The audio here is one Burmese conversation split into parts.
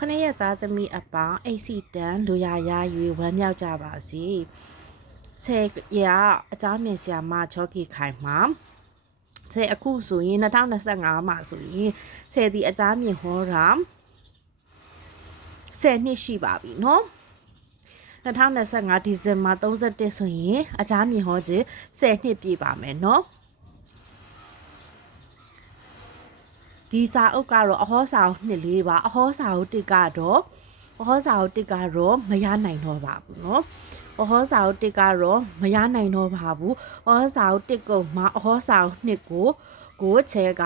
ခொနရက်သားသမီးအပေါင်းအိတ်စီတန်လူရရ၍ဝမ်းမြောက်ကြပါစေချေရအเจ้าမြင့်ဆရာမချောကီခိုင်မှာချေအခုဆိုရင်2025မှာဆိုရင်ချေဒီအเจ้าမြင့်ဟောတာ10နှစ်ရှိပါပြီเนาะ2025ဒီဇင်ဘာ31ဆိုရင်အเจ้าမြင့်ဟောခြင်း10နှစ်ပြည့်ပါမယ်เนาะဒီစာအုပ်ကတော့အဟောစာအုပ်နှစ်လေးပါအဟောစာအုပ်တစ်ကတော့မရနိုင်တော့ပါဘူးเนาะအဟောစာအုပ်တစ်ကတော့မရနိုင်တော့ပါဘူးအဟောစာအုပ်တစ်ကုံမှာအဟောစာအုပ်နှစ်ကိုချဲက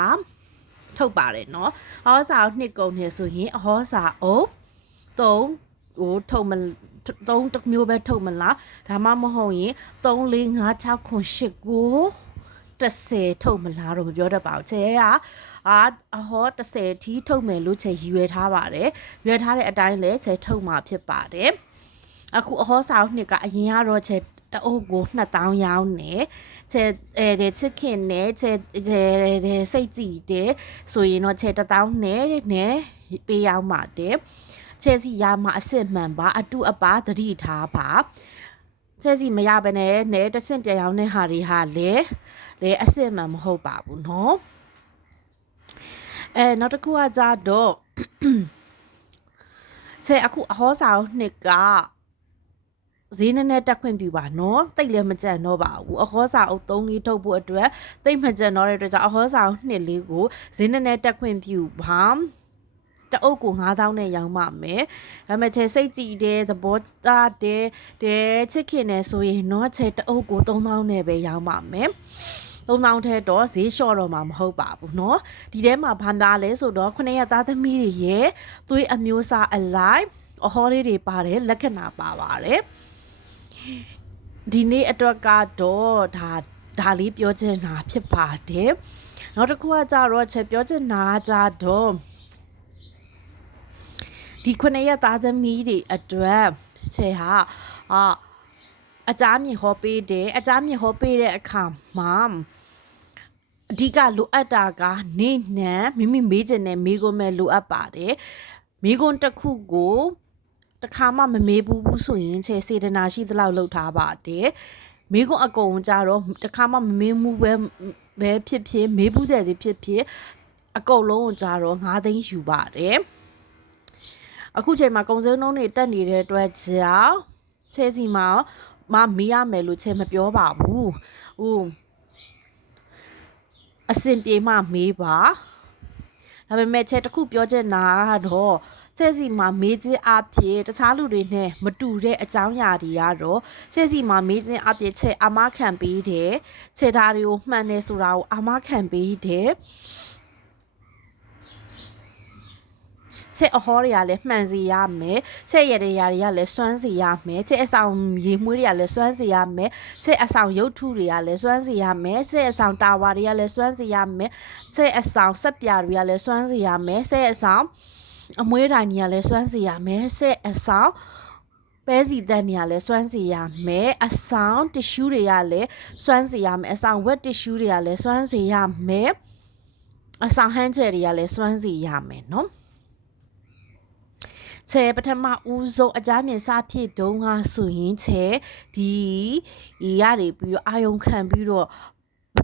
ထုတ်ပါတယ်เนาะအဟောစာအုပ်နှစ်ကုံနေဆိုရင်အဟောစာအုပ်3ကိုထုတ်မ3တစ်မျိုးပဲထုတ်မလားဒါမှမဟုတ်ရင်3 4 5 6 9 10ကို30ထုတ်မလားတော့မပြောတတ်ပါဘူးချဲကအဟော30ထီးထုတ်မယ်လို့ချဲရွယ်ထားပါတယ်ရွယ်ထားတဲ့အတိုင်းလဲချဲထုတ်မှာဖြစ်ပါတယ်အခုအဟောစာအုပ်နှစ်ကအရင်ကတော့ချဲတအုပ်ကို2000ရောင်းနေချဲဒီချစ်ခင်နဲ့ချဲစိတ်ကြည်တဲ့ဆိုရင်တော့ချဲ1000နဲ့ပေးရောက်ပါတယ်ချဲစီရမှာအစစ်မှန်ပါအတုအပါသတိထားပါချဲစီမရဘဲနဲ့တဆင့်ပြန်ရောက်တဲ့ဟာတွေဟာလေအစစ်မှန်မဟုတ်ပါဘူးเนาะနောက်တစ်ခုကကြတော့ချဲအခုအဟောစာအုပ်နှစ်ကဈေးနဲ့တက်ခွင့်ပြုပါနော်တိတ်လည်းမကြံတော့ပါဘူးအဟောစာအုပ်3လေးထုတ်ဖို့အတွက်တိတ်မကြံတော့တဲ့အတွက်ကြောင့်အဟောစာအုပ်နှစ်လေးကိုဈေးနဲ့တက်ခွင့်ပြုပါတအုပ်ကို9000နဲ့ရောင်းပါမယ်ဒါပေမဲ့ချဲစိတ်ကြည်တဲ့သဘောသားတဲ့ချစ်ခင်နေဆိုရင်တော့ချဲတအုပ်ကို3000နဲ့ပဲရောင်းပါမယ်3000ထဲတော့ဈေးလျှော့တော့မှာမဟုတ်ပါဘူးเนาะဒီထဲမှာဘာသာလဲဆိုတော့9ရက်သားသမီးတွေရဲ့သွေးအမျိုးအစားအလိုက်အဟောလေးတွေပါတယ်လက္ခဏာပါပါတယ်ဒီနေ့အတွက်ကတော့ဒါလေးပြောချင်တာဖြစ်ပါတယ်နောက်တစ်ခုကကြတော့ချက်ပြောချင်တာကြတော့ဒီ9ရက်သားသမီးတွေအတွက်ချေဟာအကြမ်းမြင်ဟောပေးတယ်အကြမ်းမြင်ဟောပေးတဲ့အခါမှာအဓိကလိုအပ်တာကနေနံမိမိမေးချင်တဲ့မိကွန်းမဲ့လိုအပ်ပါတယ်မိကွန်းတစ်ခုကိုတခါမှမမေးဘူးဆိုရင်ချေစေတနာရှိသလောက်လုပ်ထားပါတယ်မိကွန်းအကုန်ကြတော့တခါမှမမေးဘူးပဲဖြစ်မေးဘူးတဲ့ဖြစ်အကုန်လုံးကြတော့9သိန်းယူပါတယ်အခုချိန်မှာကုန်စည်နှုန်းတွေတက်နေတဲ့အတွက်ကြောင့်ချဲစီမှာမေးရမယ်လို့ချဲမပြောပါဘူးအစင်ပြေမှမေးပါဒါပေမဲ့ချဲတစ်ခုပြောချင်တာတော့ချဲစီမှာမေးခြင်းအဖြစ်တခြားလူတွေနဲ့မတူတဲ့အကြောင်းအရာတွေကတော့ချဲစီမှာမေးခြင်းအဖြစ်ချဲအာမခံပေးတယ်ချဲဓာတ်တွေကိုမှန်တယ်ဆိုတာကိုအာမခံပေးတယ်ချဲအဟောတွေကလည်းမှန်စီရမယ်ချဲရတဲ့ຢာတွေကလည်းစွမ်းစီရမယ်ချဲအဆောင်ရေမွေးတွေကလည်းစွမ်းစီရမယ်ချဲအဆောင်ရုပ်ထုတွေကလည်းစွမ်းစီရမယ်ချဲအဆောင်တာဝါတွေကလည်းစွမ်းစီရမယ်ချဲအဆောင်စက်ပြာတွေကလည်းစွမ်းစီရမယ်ချဲအဆောင်အမွေးတိုင်းတွေကလည်းစွမ်းစီရမယ်ချဲအဆောင်ပဲစီတန်းတွေကလည်းစွမ်းစီရမယ်အဆောင်တ िश ူးတွေကလည်းစွမ်းစီရမယ်အဆောင်ဝက်တ िश ူးတွေကလည်းစွမ်းစီရမယ်အဆောင်ဟန်းကျယ်တွေကလည်းစွမ်းစီရမယ်နော်ချဲပထမဦးဆုံးအကြမ်းမြင်စဖြစ်တုန်းကဆိုရင်ချဲဒီရပြီးတော့အာယုံခံပြီးတော့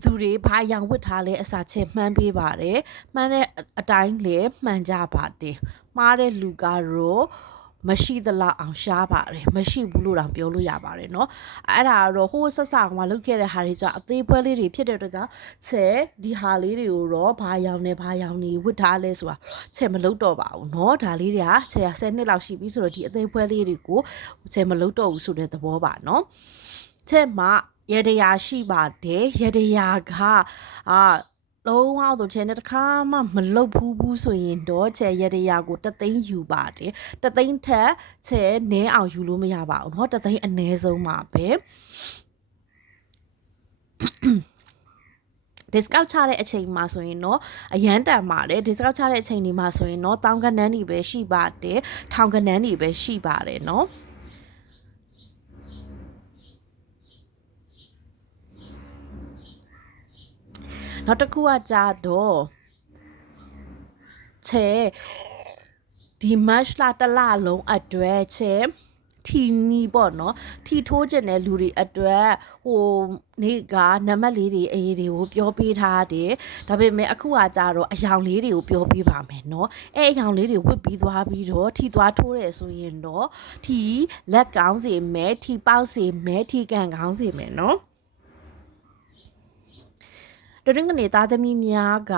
သူတွေဘာရောင်ဝတ်ထားလဲအစာချဲမှန်းပေးပါတယ်မှန်းတဲ့အတိုင်းလေမှန်ကြပါတယ်မှားတဲ့လူကတော့မရှိသလောက်အောင်ရှားပါတယ်မရှိဘူးလို့တော့ပြောလို့ရပါတယ်เนาะအဲ့ဒါတော့ဟိုးဆက်ဆောင်မှာလုပ်ခဲ့တဲ့ဟာတွေကြောင့်အသေးပွဲလေးတွေဖြစ်တဲ့အတွက်ကြောင့်ချဲဒီဟာလေးတွေကိုတော့ဘာရောင်နေဝတ်ထားလဲဆိုတာချဲမလုပ်တော့ပါဘူးเนาะဒါလေးတွေကချဲ10နှစ်လောက်ရှိပြီဆိုတော့ဒီအသေးပွဲလေးတွေကိုချဲမလုပ်တော့ဘူးဆိုတဲ့သဘောပါเนาะချဲမှာရတရားရှိပါတယ်ရတရားကလုံးဝတော့ချဲနဲ့တခါမှမလုတ်ဘူးဆိုရင်တော့ချဲရတရားကို3သိန်းယူပါတယ်3သိန်းထက်ချဲနည်းအောင်ယူလို့မရပါဘူးเนาะ3သိန်းအနည်းဆုံးပါပဲdiscount ချတဲ့အချိန်မှာဆိုရင်တော့အရန်တန်ပါတယ် discount ချတဲ့အချိန်ဒီမှာဆိုရင်တော့1000ကနန်းတွေပဲရှိပါတယ်1000ကနန်းတွေပဲရှိပါတယ်เนาะနောက်တစ်ခုကကြတော့ချဲ ဒီမတ်လတလလုံးအတွက်ချဲထီနီပေါ့နော်ထီထိုးကျင်တဲ့လူတွေအတွက်ဟိုနေ့ကနံပါတ်လေးတွေအရေးတွေကိုပြောပေးထားတယ်ဒါပေမဲ့အခုကကြတော့အယောင်လေးတွေကိုပြောပေးပါမယ်နော်အဲအယောင်လေးတွေဝတ်ပြီးသွားပြီးတော့ထီသွားထိုးတယ်ဆိုရင်တော့ထီလက်ကောင်းစေမယ်ထီပေါက်စေမယ်ထီကန်ကောင်းစေမယ်နော်တရင်းကနေသားသမီးများက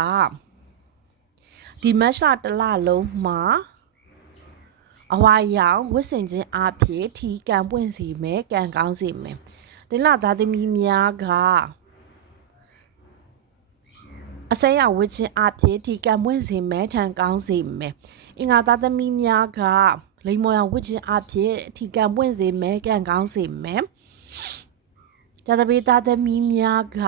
ဒီမတ်လတလလုံးမှာအဝါရောင်ဝတ်ဆင်ခြင်းအဖြစ်ထီကန်ပွင့်စီမယ်ကန်ကောင်းစီမယ်ဒီလသားသမီးများကအစိမ်းရောင်ဝတ်ခြင်းအဖြစ်ထီကန်ပွင့်စီမယ်ထန်ကောင်းစီမယ်အင်္ဂါသားသမီးများကလိမ္မော်ရောင်ဝတ်ခြင်းအဖြစ်ထီကန်ပွင့်စီမယ်ကန်ကောင်းစီမယ်ကျသပေသားသမီးများက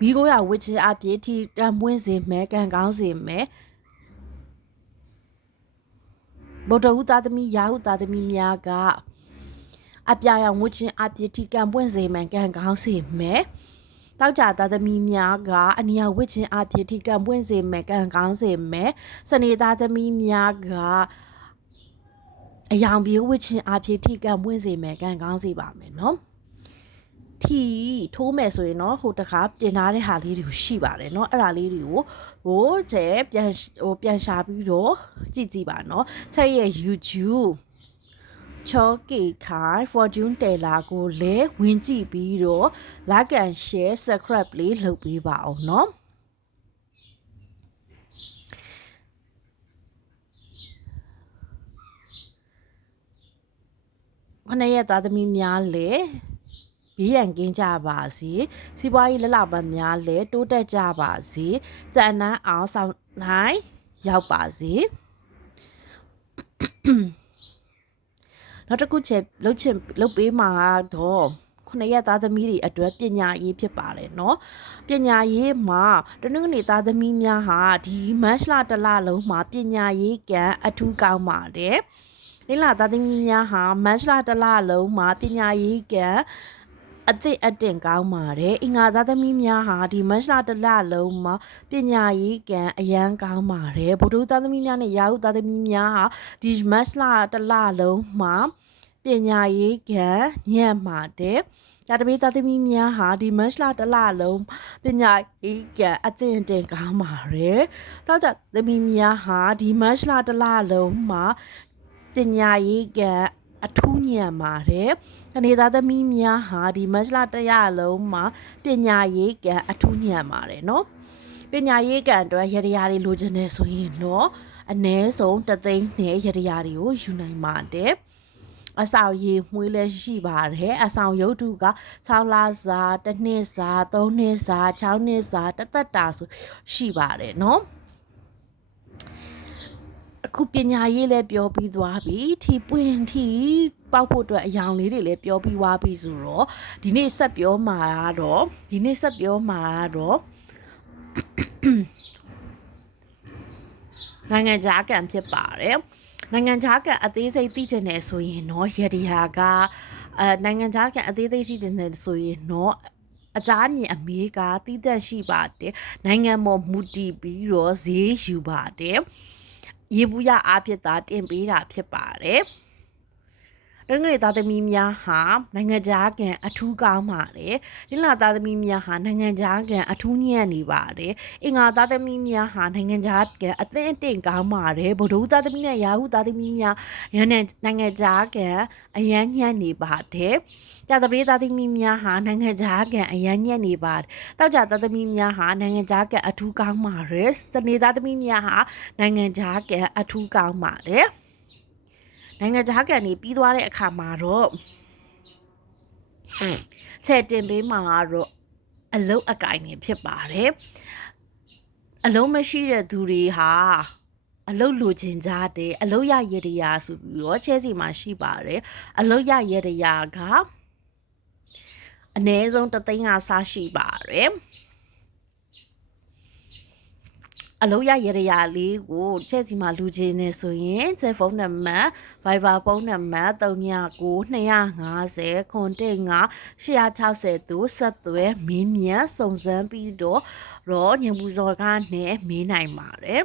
မိကိုရဝတ်ခြင်းအဖြစ်ထီကန်ပွင့်စီမယ်ကန်ကောင်းစီမယ်ဗုဒ္ဓဦးသားသမီးရာဟုသားသမီးများကအပြာရောင်ဝတ်ခြင်းအပြစ်ထိကံပွင့်စေမှန်ကန်ကောင်းစေမယ်တောက်ကြသားသမီးများကအနီရောင်ဝတ်ခြင်းအပြစ်ထိကံပွင့်စေမှန်ကန်ကောင်းစေမယ်စနေသားသမီးများကအယောင်ပြေဝတ်ခြင်းအပြစ်ထိကံပွင့်စေမှန်ကန်ကောင်းစေပါမယ်နော်ထီထိုးမယ်ဆိုရင်တော့ဟိုတခါပြင်ထားတဲ့ဟာလေးတွေရှိပါတယ်เนาะအဲ့ဒါလေးတွေကိုဟိုကျဲပြန်ရှာပြီးတော့ကြည့်ပါเนาะချက်ရဲ့ YouTube ချောကေခိုင် Fortune Teller ကိုလည်းဝင်ကြည့်ပြီးတော့ Like and Share Subscribe လေးလုပ်ပေးပါအောင်เนาะခဏရဲ့သားသမီးများလည်းဘေးရန်ကင်းကြပါစေစီးပွားရေးလက်လပတ်များလည်းတိုးတက်ကြပါစေစံနှန်းအောင်ဆောင်နိုင်ရောက်ပါစေနောက်တစ်ခုချက်လှုပ်ပေးမှာတော့ခုနှစ်ရက်သားသမီးတွေအတွက်ပညာရေးဖြစ်ပါတယ်เนาะပညာရေးမှာတနင်္ဂနွေသားသမီးများဟာဒီမတ်လတလလုံးမှာပညာရေးကံအထူးကောင်းပါတယ်လိလသားသမီးများဟာမတ်လတလလုံးမှာပညာရေးကံအသည့်အတင်ကောင်းပါတယ်အင်္ဂါသားသမီးများဟာဒီမတ်လတလလုံးမှာပညာရေးကံအရန်ကောင်းပါတယ်ဗုဒ္ဓသားသမီးများနဲ့ရာဟုသားသမီးများဟာဒီမတ်လတလလုံးမှာပညာရေးကံညံ့ပါတယ်ဒါတပိသားသမီးများဟာဒီမတ်လတလလုံးပညာရေးကံအသင့်တင်ကောင်းပါတယ်တောက်ကြသမီးများဟာဒီမတ်လတလလုံးမှာပညာရေးကံအထူးညံ့ပါတယ်အနေသားသမီးများဟာဒီမတ်လတရလုံးမှာပညာရေးကံအထူးညံ့ပါတယ်နော်ပညာရေးကံအတွက်ရတရားတွေလိုချင်နေဆိုရင်တော့အနည်းဆုံး3သိန်းနဲ့ရတရားတွေကိုယူနိုင်ပါတယ်အဆောင်ရည်မွေးလည်းရှိပါတယ်အဆောင်ရုပ်တုက6လစာ1နှစ်စာ3နှစ်စာ6နှစ်စာတသက်တာဆိုရှိပါတယ်နော်အခုပညာရေးလည်းပြောပြီးသွားပြီထီပွင့်ထီပေါက်ဖို့အတွက်အယောင်လေးတွေလည်းပြောပြီးသွားပြီဆိုတော့ဒီနေ့ဆက်ပြောမှာတော့နိုင်ငံခြားကံဖြစ်ပါတယ်နိုင်ငံခြားကအသေးစိတ်သိချင်တယ်ဆိုရင်တော့ရဒီဟာကနိုင်ငံခြားကအသေးစိတ်သိချင်တယ်ဆိုရင်တော့အကြမြင်အမေးကတီးသက်ရှိပါတယ်နိုင်ငံပေါ်မူတည်ပြီးတော့ဈေးယူပါတယ်ရေဘူးရအားဖြစ်တာတင်ပေးတာဖြစ်ပါတယ်တငယ်သားသမီးများဟာနိုင်ငံခြားကံအထူးကောင်းပါတယ်ဒီလသားသမီးများဟာနိုင်ငံခြားကံအထူးညံ့နေပါတယ်အင်္ဂါသားသမီးများဟာနိုင်ငံခြားကံအသင့်အတင့်ကောင်းပါတယ်ဗုဒ္ဓသားသမီးနဲ့ရာဟုသားသမီးများနိုင်ငံခြားကံအရန်ညံ့နေပါတယ်ကြသပတေးသားသမီးများဟာနိုင်ငံခြားကံအရန်ညံ့နေပါတယ်တောက်ကြသားသမီးများဟာနိုင်ငံခြားကံအထူးကောင်းပါတယ်စနေသားသမီးများဟာနိုင်ငံခြားကံအထူးကောင်းပါတယ်နိုင်ငံခြားကံနေပြီးသွားတဲ့အခါမှာတော့ချက်တင်ပေးမှာတော့အလုတ်အကင်နေဖြစ်ပါတယ်အလုံးမရှိတဲ့သူတွေဟာအလုတ်လိုချင်ကြတယ်အလုတ်ရရတရားဆိုပြီးတော့ချဲစီမှာရှိပါတယ်အလုတ်ရရတရားကအနည်းဆုံး3သိန်းကစားရှိပါတယ်အလုံးရရရလေးကိုချက်စီမှာလူချင်းနေဆိုရင်တယ်ဖုန်းနံပါတ် Viber ဖုန်းနံပါတ်399250 860တို့ဆက်သွဲမင်းမြန်စုံစမ်းပြီးတော့ညံပူစော်ကနဲ့မင်းနိုင်ပါတယ်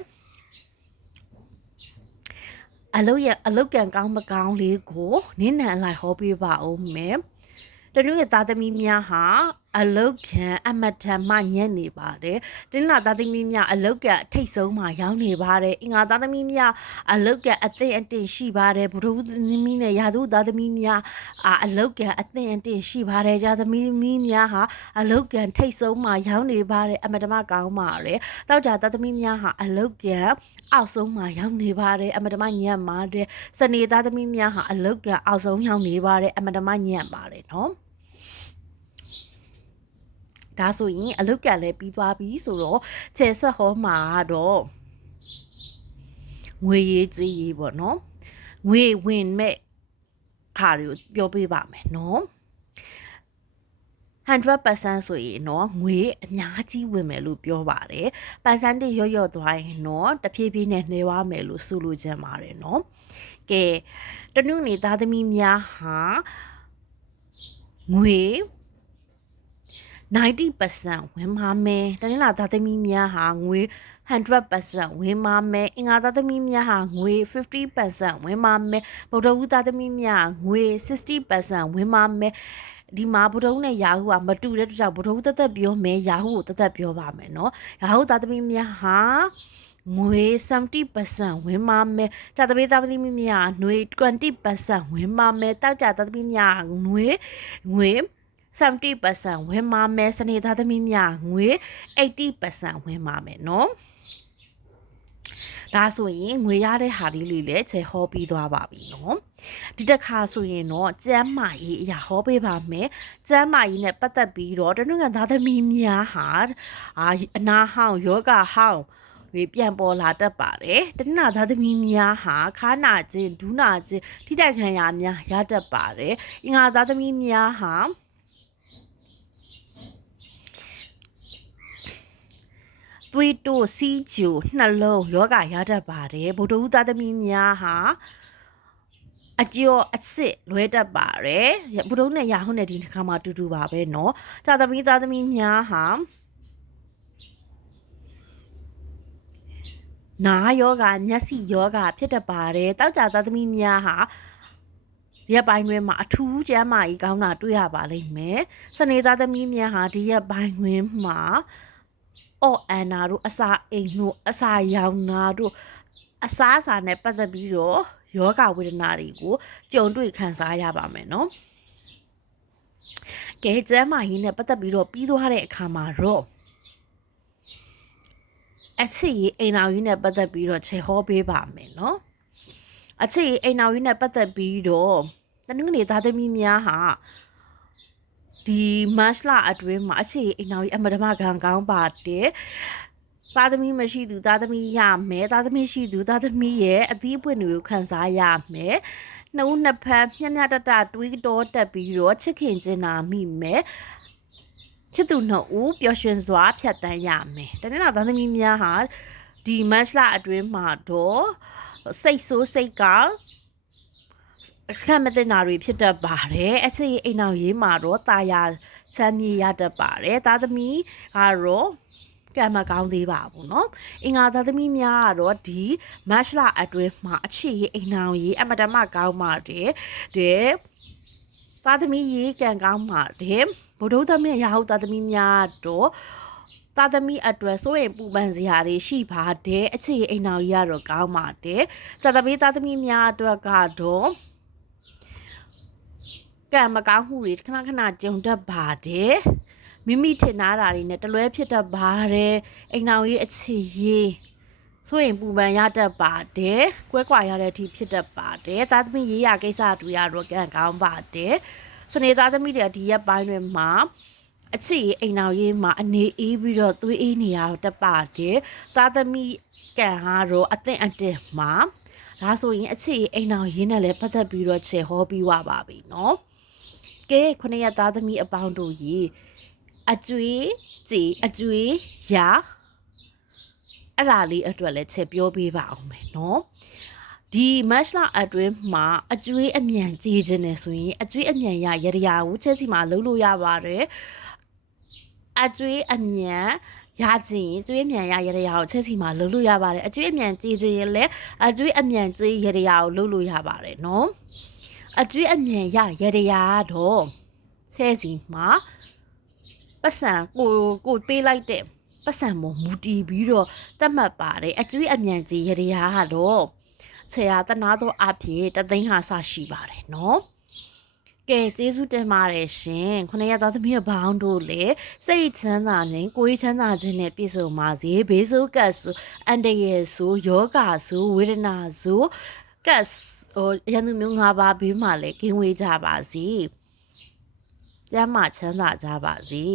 အလုတ်ကန်ကောင်းမကောင်းလေးကိုနင်းနံလိုက်ဟောပေးပါဦးမယ်တနင်္လာသားသမီးများဟာအလုတ်ခံအမတ်ထံမှညံ့နေပါတယ်တနင်္လာသားသမီးများအလုတ်ကန်အထိတ်ဆုံးမှရောက်နေပါတယ်အင်္ဂါသားသမီးများအလုတ်ကန်အသင့်အတင့်ရှိပါတယ်ဘုဒ္ဓသမီးနဲ့ယာတုသားသမီးများအလုတ်ကန်အသင့်အတင့်ရှိပါတယ်ယာသမီးများဟာအလုတ်ကန်ထိတ်ဆုံးမှရောက်နေပါတယ်အမတမကောင်းပါတယ်တောက်ကြသားသမီးများဟာအလုတ်ကန်အောက်ဆုံးမှရောက်နေပါတယ်အမတမညံ့ပါတယ်စနေသားသမီးများဟာအလုတ်ကန်အောက်ဆုံးရောက်နေပါတယ်အမတမညံ့ပါတယ်နော်ဒါဆိုရင်အလုတ်ကလည်းပြီးသွားပြီဆိုတော့ခြေဆက်ဟောမှာတော့ငွေရေးကြေးရေးပေါ့နော်ငွေဝင်မဲ့ဟာတွေကိုပြောပြပါမယ်နော်100% ဆိုရင်နော်ငွေအများကြီးဝင်မယ်လို့ပြောပါတယ်။ percentage ရော့သွားရင်နော်တဖြည်းဖြည်းနဲ့နှဲသွားမယ်လို့ဆိုလိုချင်ပါတယ်နော်။ကဲတနုနေသားသမီးများဟာငွေ90% ဝင်ပါမယ်တနင်္လာသားသမီးများဟာငွေ100% ဝင်ပါမယ်အင်္ဂါသားသမီးများဟာငွေ50% ဝင်ပါမယ်ဗုဒ္ဓဦးသားသမီးများငွေ60% ဝင်ပါမယ်ဒီမှာဗုဒ္ဓဦးနဲ့ယာဟုကမတူတဲ့အတွက်ကြောင့်ဗုဒ္ဓဦးတသက်ပြောမယ်ယာဟုကိုတသက်ပြောပါမယ်နော်ယာဟုသားသမီးများဟာငွေ70% ဝင်ပါမယ်။တာသမီးသားသမီးများငွေ20% ဝင်ပါမယ်။တောက်ကြသားသမီးများငွေ70% ဝင်ပါမယ်။စနေသားသမီးများငွေ80% ဝင်ပါမယ်နော်။ဒါဆိုရင်ငွေရတဲ့ဟာလေးလေးလည်းခြေဟောပြီးသွားပါပြီနော်။ဒီတစ်ခါဆိုရင်တော့ကျမ်းမာရေးအရာဟောပေးပါမယ်။ကျမ်းမာရေးနဲ့ပတ်သက်ပြီးတော့တနင်္ဂနွေသားသမီးများဟာအနာဟောင်းယောဂဟောင်းပြန်ပေါ်လာတတ်ပါတယ်တနင်္လာသားသမီးများဟာခါနာခြင်းဒူးနာခြင်းထိတိုက်ခံရများရတတ်ပါတယ်အင်္ဂါသားသမီးများဟာသွေးတိုးစီးကျူနှလုံးယောဂရတတ်ပါတယ်ဗုဒ္ဓဦးသားသမီးများဟာအကျော်အစ်စ်လွဲတတ်ပါတယ်ဗုဒ္ဓဦးနဲ့ယာဟုနဲ့ဒီတစ်ခါမှတူပါပဲเนาะတာသမီးသားသမီးများဟာနာယောဂမျက်စိယောဂဖြစ်တတ်ပါတယ်တောက်ကြသားသမီးများဟာရက်ပိုင်းတွင်မှာအထူးကျမ်းမာရေးကောင်းတာတွေ့ရပါလိမ့်မယ်စနေသားသမီးများဟာဒီရက်ပိုင်းတွင်မှာအော်အန်နာတို့အစာအိမ်တို့အစာရောင်နာတို့အစားအစာနဲ့ပတ်သက်ပြီးတော့ယောဂဝေဒနာတွေကိုကြုံတွေ့ခံစားရပါမယ်နော်ကဲကျမ်းမာရေးနဲ့ပတ်သက်ပြီးတော့ပြီးသွားတဲ့အခါမှာတော့အချစ်ရေးအိမ်တော်ကြီးနဲ့ပတ်သက်ပြီးတော့ခြေဟောပေးပါမယ်နော်အချစ်ရေးအိမ်တော်ကြီးနဲ့ပတ်သက်ပြီးတော့တနင်္ဂနွေသားသမီးများဟာဒီမတ်လအတွင်းမှာအချစ်ရေးအိမ်တော်ကြီးအမတမကံကောင်းပါတယ်သားသမီးမရှိသူသားသမီးရမယ်သားသမီးရှိသူသားသမီးရဲ့အသီးအပွင့်တွေကိုခံစားရမယ်နှစ်ဦးနှစ်ဖက်မျှမျှတတတွေးတောတက်ပြီးတော့ချစ်ခင်ကျင်နာမိမယ်ချစ်သူနှစ်ဦးပျော်ရွှင်စွာဖြတ်တန်းရမယ်တနေ့တော့သားသမီးများဟာဒီမတ်လအတွင်းမှာတော့စိတ်ဆိုးစိတ်ကောင်းအခက်မသိနာတွေဖြစ်တတ်ပါတယ်အချစ်အိမ်အောင်ရေးမှာတော့တာယာချမ်းမြေရတတ်ပါတယ်သားသမီးကတော့ကံမကောင်းသေးပါဘူးเนาะအင်္ဂါသားသမီးများကတော့ဒီမတ်လအတွင်းမှာအချစ်အိမ်အောင်ရေးအမတမကောင်းပါတယ်တဲ့သားသမီးရေးကံကောင်းပါတယ်ဗုဒ္ဓသမီးရာဟုသားသမီးများတော့သားသမီးအတွက်စိုးရင်ပူပန်စရာတွေရှိပါတယ်အချစ်အိမ်အောင်ကြီးကတော့ကောင်းပါတယ်ဇာသမီးသားသမီးများအတွက်ကတော့ကံမကောင်းမှုတွေခဏခဏကြုံတတ်ပါတယ်မိမိထင်သားတာတွေနဲ့တလွဲဖြစ်တတ်ပါတယ်အိမ်အောင်ကြီးအချစ်ရေးဆိုရင်ပူပန်ရတတ်ပါတယ်ကွဲကွာရတဲ့အထိဖြစ်တတ်ပါတယ်သားသမီးရေးရကိစ္စတွေရတော့ကံကောင်းပါတယ်စနေသားသမီးတွေဒီရက်ပိုင်းတွေမှာအချစ်အိမ်အောင်ရေးမှာအနေအေးပြီးတော့သွေးအေးနေရတတ်ပါတယ်သားသမီးကံဟာတော့အသင့်အတင့်မှာဒါဆိုရင်အချစ်အိမ်အောင်ရေးနဲ့လည်းပတ်သက်ပြီးတော့ချေဟောပြီးွားပါပြီเนาะကဲခုနှစ်ရက်သားသမီးအပေါင်းတို့ရေအကျွေးကြည်အကျွေးရအဲ့ဒါလေးအတွက်လည်းချက်ပြောပေးပါအောင်မယ်เนาะဒီမတ်လအတွင်းမှာအကျွေးအမြန်ကြည်ခြင်းနဲ့ဆိုရင်အကျွေးအမြန်ရရတရားကိုချက်စီမှာလုပ်လို့ရပါတယ်အကျွေးအမြန် ရခြင်းအကျွေးအမြန်ရရတဲ့ရာကိုချက်စီမှာလုပ်လို့ရပါတယ်အကျွေးအမြန်ကြည်ခြင်းရင်လည်းအကျွေးအမြန်ကြည်ရတဲ့ရာကိုလုပ်လို့ရပါတယ်နော်အကျွေးအမြန်ရရတဲ့ရာတော့ချက်စီမှာပတ်စံကိုပေးလိုက်တဲ့ပတ်စံပေါ်မူတည်ပြီးတော့သတ်မှတ်ပါတယ်အကျွေးအမြန်ကြည်ရတဲ့ရာကတော့ဆရာတနာတော့အဖြစ်တသိန်းဟာစရှိပါတယ်နော်ကဲကျေးဇူးတင်ပါတယ်ရှင်ခုနှစ်ရက်သားသမီးဘောင်းတို့လည်းစိတ်ချမ်းသာခြင်းကိုယ်ချမ်းသာခြင်းနဲ့ပြည့်စုံပါစေဘေးဆိုးကတ်ဆိုအန်တရယ်ဆိုယောဂဆိုဝေဒနာဆိုကတ်ရန်သူမျိုး၅ပါးဘေးမှာလည်းကင်းဝေးကြပါစေကျမ်းမာချမ်းသာကြပါစေ